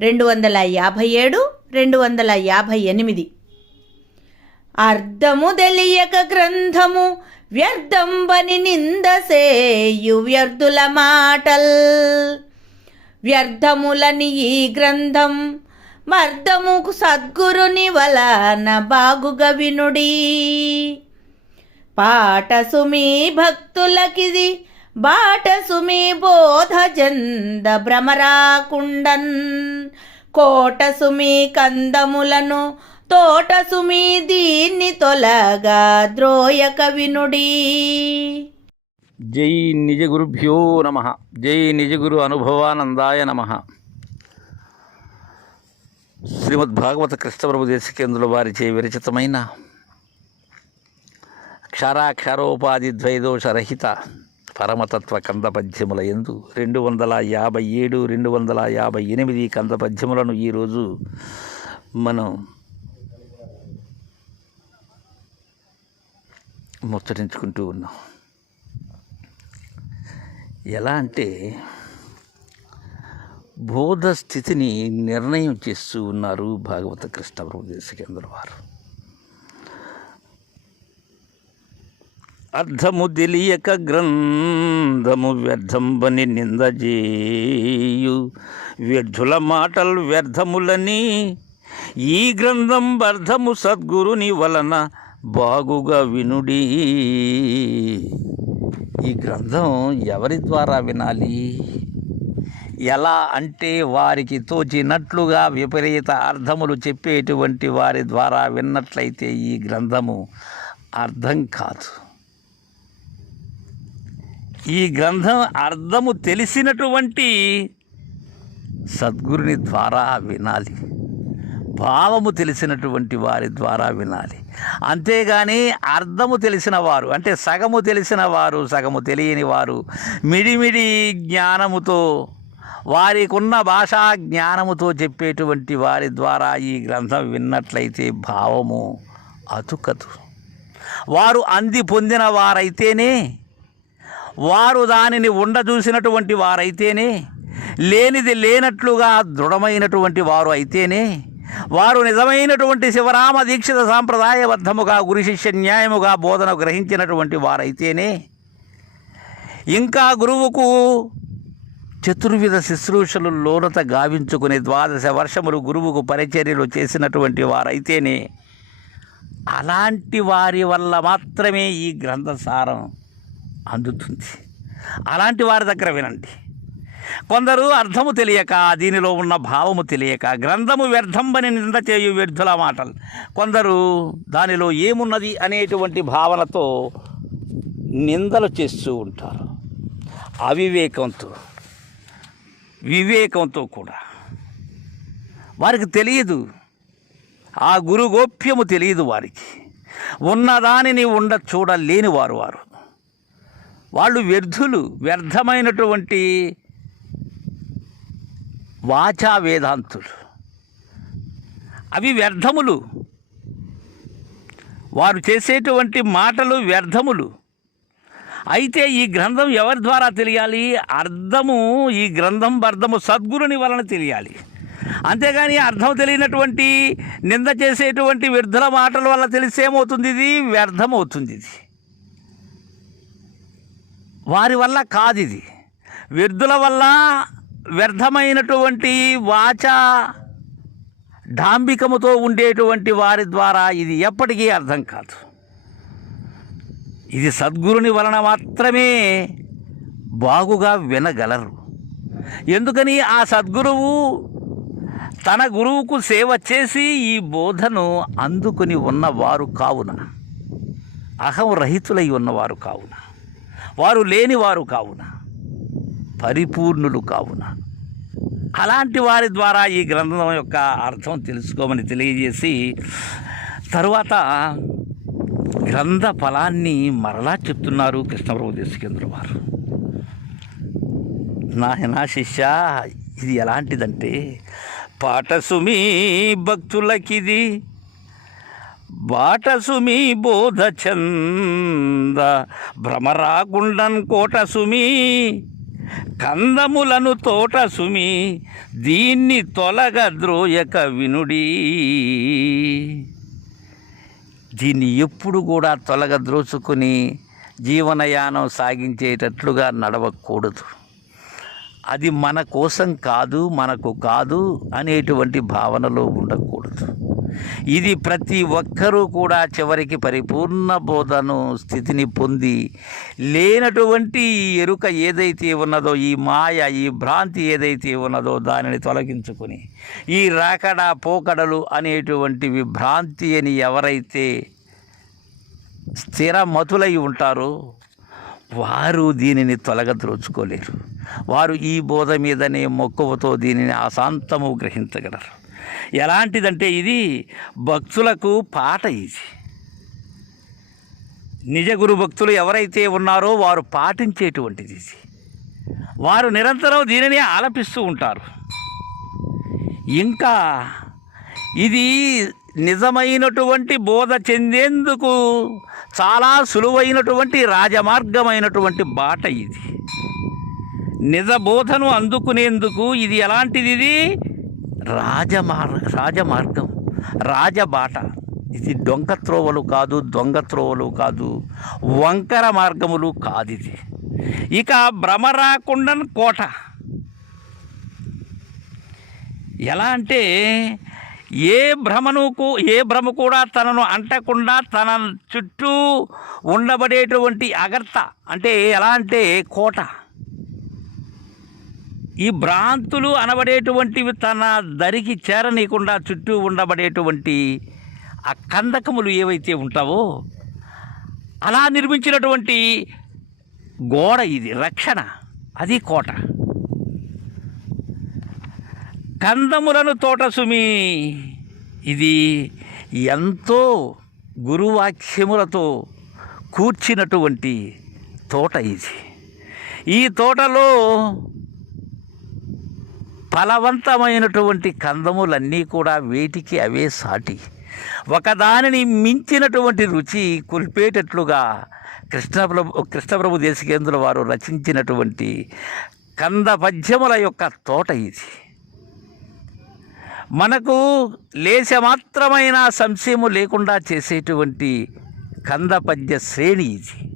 రెండు వందల యాభై ఏడు రెండు వందల యాభై ఎనిమిది. అర్ధము తెలియక గ్రంథము వ్యర్థంబని నిందసేయు వ్యర్థుల మాటల్. వ్యర్థములని ఈ గ్రంథం మర్దముకు సద్గురుని వలన బాగుగా వినుడి. పాట సుమీ భక్తులకిది బాట సుమి బోధ జంద భ్రమరాకుండన్. కోట సుమి కందములను తోట సుమి దీన్ని తొలగా ద్రోయ కవినుడి. జై నిజ గురుభ్యో నమ. జై నిజ గురు అనుభవానందాయ నమ. శ్రీమద్ భాగవత కృష్ణప్రభు దేశికేంద్రుల వారిచే విరచితమైన క్షారాక్షారోపాధి ద్వైదోషరహిత పరమతత్వ కంద పద్యముల ఎందు రెండు వందల యాభై ఏడు రెండు వందల యాభై ఎనిమిది కంద పద్యములను ఈరోజు మనం ముచ్చరించుకుంటూ ఉన్నాం. ఎలా అంటే బోధ స్థితిని నిర్ణయం చేస్తూ ఉన్నారు భాగవత కృష్ణ దేశకేంద్ర వారు అర్థము తెలియక గ్రంథము వ్యర్థంబని నిందజేయు. వ్యర్థుల మాటలు వ్యర్థములని ఈ గ్రంథం అర్థము సద్గురుని వలన బాగుగా వినుడి. ఈ గ్రంథం ఎవరి ద్వారా వినాలి? ఎలా అంటే వారికి తోచినట్లుగా విపరీత అర్థములు చెప్పేటువంటి వారి ద్వారా విన్నట్లయితే ఈ గ్రంథము అర్థం కాదు. ఈ గ్రంథం అర్థము తెలిసినటువంటి సద్గురుని ద్వారా వినాలి. భావము తెలిసినటువంటి వారి ద్వారా వినాలి. అంతేగాని అర్థము తెలిసిన వారు అంటే సగము తెలిసిన వారు సగము తెలియని వారు మిడిమిడి జ్ఞానముతో వారికి ఉన్న భాషా జ్ఞానముతో చెప్పేటువంటి వారి ద్వారా ఈ గ్రంథం విన్నట్లయితే భావము అతుకదు వారు అంది పొందిన వారైతేనే వారు దానిని ఉండజూసినటువంటి వారైతేనే లేనిది లేనట్లుగా దృఢమైనటువంటి వారు అయితేనే వారు నిజమైనటువంటి శివరామ దీక్షిత సాంప్రదాయబద్ధముగా గురు శిష్య న్యాయముగా బోధన గ్రహించినటువంటి వారైతేనే ఇంకా గురువుకు చతుర్విధ శుశ్రూషలు లోనత గావించుకుని ద్వాదశ వర్షములు గురువుకు పరిచర్యలు చేసినటువంటి వారైతేనే అలాంటి వారి వల్ల మాత్రమే ఈ గ్రంథసారం అందుతుంది. అలాంటి వారి దగ్గర వినండి. కొందరు అర్థము తెలియక దీనిలో ఉన్న భావము తెలియక గ్రంథము వ్యర్థంబని నింద చేయు వ్యర్థుల మాటలు. కొందరు దానిలో ఏమున్నది అనేటువంటి భావనతో నిందలు చేస్తూ ఉంటారు. అవివేకంతో వివేకంతో కూడా. వారికి తెలియదు. ఆ గురు గోప్యము తెలియదు వారికి. ఉన్నదానిని ఉండ చూడలేని వారు వారు. వాళ్ళు వ్యర్థులు వ్యర్థమైనటువంటి వాచా వేదాంతులు. అవి వ్యర్థములు. వారు చేసేటువంటి మాటలు వ్యర్థములు. అయితే ఈ గ్రంథం ఎవరి ద్వారా తెలియాలి? అర్థము ఈ గ్రంథం అర్థము సద్గురుని వలన తెలియాలి. అంతేగాని అర్థం తెలియనటువంటి నింద చేసేటువంటి వ్యర్థుల మాటల వల్ల తెలిసేమవుతుంది ఇది? వ్యర్థమవుతుంది ఇది. వారి వల్ల కాదు ఇది వ్యర్థుల వల్ల వ్యర్థమైనటువంటి వాచ డాంబికముతో ఉండేటువంటి వారి ద్వారా ఇది ఎప్పటికీ అర్థం కాదు. ఇది సద్గురుని వలన మాత్రమే బాగుగా వినగలరు. ఎందుకని ఆ సద్గురువు తన గురువుకు సేవ చేసి ఈ బోధను అందుకుని ఉన్నవారు కావున. అహం రహితులై ఉన్నవారు కావున. వారు లేనివారు కావున పరిపూర్ణులు కావున. అలాంటి వారి ద్వారా ఈ గ్రంథం యొక్క అర్థం తెలుసుకోమని తెలియజేసి తరువాత గ్రంథ ఫలాన్ని మరలా చెప్తున్నారు కృష్ణప్రభు దేశకేంద్ర వారు. నాయనా శిష్య ఇది ఎలాంటిదంటే పాటసుమి భక్తులకిది. బాటసుమి బోధ చంద భ్రమరాగుండన్ కోటసుమి కందములను తోటసుమి దీన్ని తొలగ ద్రోయక వినుడి. దీన్ని ఎప్పుడు కూడా తొలగ ద్రోచుకుని జీవనయానం సాగించేటట్లుగా నడవకూడదు. అది మన కోసం కాదు మనకు కాదు అనేటువంటి భావనలో ఉండకూడదు. ఇది ప్రతి ఒక్కరూ కూడా చివరికి పరిపూర్ణ బోధను స్థితిని పొంది లేనటువంటి ఎరుక ఏదైతే ఉన్నదో ఈ మాయ ఈ భ్రాంతి ఏదైతే ఉన్నదో దానిని తొలగించుకొని ఈ రాకడ పోకడలు అనేటువంటివి భ్రాంతి అని ఎవరైతే స్థిరమతులై ఉంటారో వారు దీనిని తొలగద్రోచుకోలేరు. వారు ఈ బోధ మీదనే మక్కువతో దీనిని అశాంతము గ్రహించగలరు. ఎలాంటిదంటే ఇది భక్తులకు పాట ఇది. నిజ గురు భక్తులు ఎవరైతే ఉన్నారో వారు పాటించేటువంటిది ఇది. వారు నిరంతరం దీనిని ఆలపిస్తూ ఉంటారు. ఇంకా ఇది నిజమైనటువంటి బోధ చెందేందుకు చాలా సులువైనటువంటి రాజమార్గమైనటువంటి బాట ఇది. నిజ బోధను అందుకునేందుకు ఇది ఎలాంటిది ఇది? రాజమార్ రాజమార్గం రాజబాట. ఇది దొంగ త్రోవలు కాదు దొంగ త్రోవలు కాదు వంకర మార్గములు కాదు ఇది ఇక భ్రమరాకుండన్ కోట. ఎలా అంటే ఏ భ్రమనుకు ఏ భ్రమ కూడా తనను అంటకుండా తన చుట్టూ ఉండబడేటువంటి అగర్త. అంటే ఎలా అంటే కోట. ఈ భ్రాంతులు అనబడేటువంటివి తన దరికి చేరనీయకుండా చుట్టూ ఉండబడేటువంటి ఆ కందకములు ఏవైతే ఉంటావో అలా నిర్మించినటువంటి గోడ ఇది రక్షణ. అది కోట. కందములను తోటసుమి ఇది ఎంతో గురువాక్యములతో కూర్చినటువంటి తోట ఇది. ఈ తోటలో ఫలవంతమైనటువంటి కందములన్నీ కూడా వేటికి అవే సాటి. ఒకదానిని మించినటువంటి రుచి కొల్పేటట్లుగా కృష్ణప్రభు కృష్ణప్రభు దేశకేంద్రుల వారు రచించినటువంటి కంద పద్యముల యొక్క తోట ఇది. మనకు లేశమాత్రమైన సంశయము లేకుండా చేసేటువంటి కంద పద్య శ్రేణి ఇది.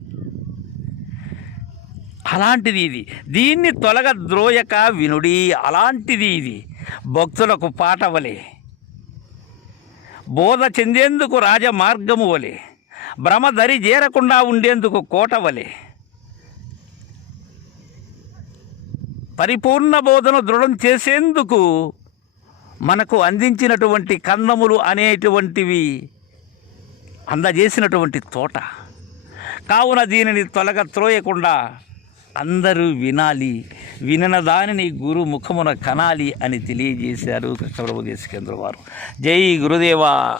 అలాంటిది ఇది. దీన్ని తొలగ ద్రోయక వినుడి. అలాంటిది ఇది. భక్తులకు పాట వలె. బోధ చెందేందుకు రాజమార్గము వలె. భ్రమ దరి చేరకుండా ఉండేందుకు కోట వలె. పరిపూర్ణ బోధను దృఢం చేసేందుకు మనకు అందించినటువంటి కందములు అనేటువంటివి అందజేసినటువంటి తోట. కావున దీనిని తొలగ త్రోయకుండా అందరూ వినాలి. వినన దానిని గురు ముఖమున కనాలి అని తెలియజేశారు కృష్ణప్రభు దేశకేంద్ర వారు జై గురుదేవా.